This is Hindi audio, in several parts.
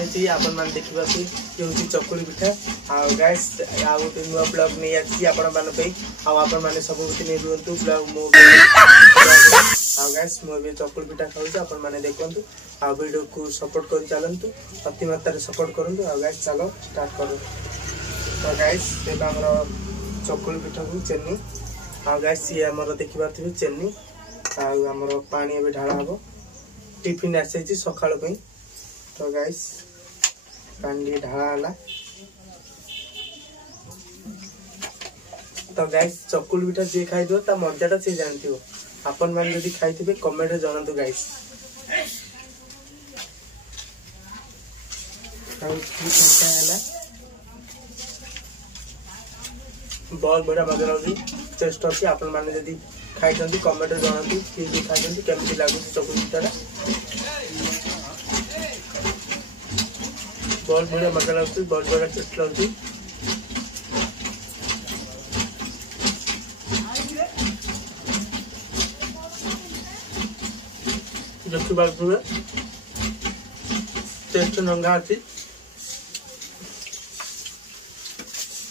आपण मान देखिबा कि होची चकुली पिठा आ गाइस आ गोटे नुवा ब्लॉग नै आछि आपण मान पे आ आपण माने सब गोटे नै रुंतु ब्लॉग मो आ गाइस मो भी चकुली पिठा खाउछ आपण माने देखंतु आ वीडियो को सपोर्ट कर चलंतु अति मात्रा रे सपोर्ट करंतु आ गाइस चलो स्टार्ट करू। तो गाइस एबा हमर चकुली पिठा को चेन्नी आ गाइस ये हमर देखिबा थिबे चेन्नी आ हमर पानी एबे ढाला हबो टिफिन आसे छी सखाळ पे। तो गाइस पानी ढाला। तो गाइस चकुली पिठा जे खाइ दो ता मजाटा से जानथिबो अपन मान जदी खाइथिबे कमेंट रे जणांतु गाइस। और ठीक है बहुत बड़ा मजा लागी टेस्ट अछि अपन माने जदी खाइ जंदी कमेंट रे जणांतु कि खाइ जंदी केमति लागु चकुली पिठा बहुत बढ़िया मजा लगती बहुत बड़ा टेस्ट लगती। देखी बात हुए टेस्ट नंगा अच्छी।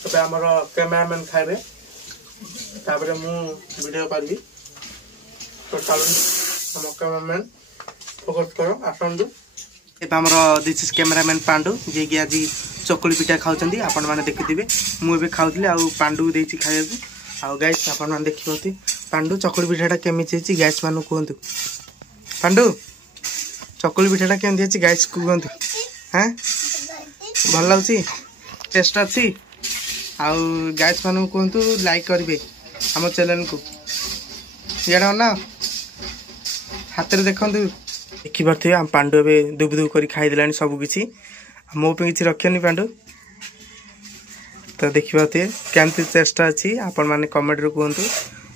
तबे हमर कैमरामैन खाइबे ताबरे मु वीडियो करबी। तो चलो हम कैमरामैन फोकस करो आसंदु। एबा हमर दिस इज कैमरामैन पांडु जे कि आज चकुली पिठा खाउचंदी आपण माने देखिथिबे मु एबे खाउथले आ पांडु देछि खाइबो। आ गाइस आपण माने देखिबोती पांडु चकुली पिठाटा केमिति छि गाइस मानु कोहंतु। पांडु चकुली पिठाटा केमिति छि गाइस कोहंतु। हैं भल लागछि टेस्ट अछि आ गाइस मानु कोहंतु लाइक करबे हम चैनल को याडा ना हाथ रे देखंतु देखि पारथे हम पांडु एबे दुब दुब करी खाइ देलानी सब किछि मो पे किछि रखियनी पांडु। तो देखि पारथे केमति टेस्ट अछि आपण माने कमेंट रे कोहंतु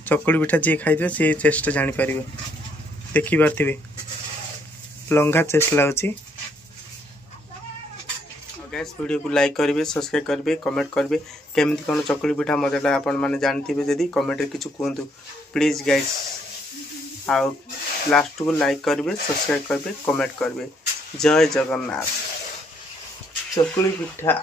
चकुली पिठा जे खाइदे से टेस्ट जानि परिबे देखि पारथिबे लंगा टेस्ट लागछि। गाइस वीडियो को लाइक करिवे सब्सक्राइब करिवे कमेंट करिवे केमति कोन चकुली पिठा मजाला आपण माने जानथिबे जदी कमेंट रे किछु कोहंतु प्लीज गाइस। आ लास्ट को लाइक करिवे सब्सक्राइब करिवे कमेंट करिवे। जय जगन्नाथ। चकुली पिठा।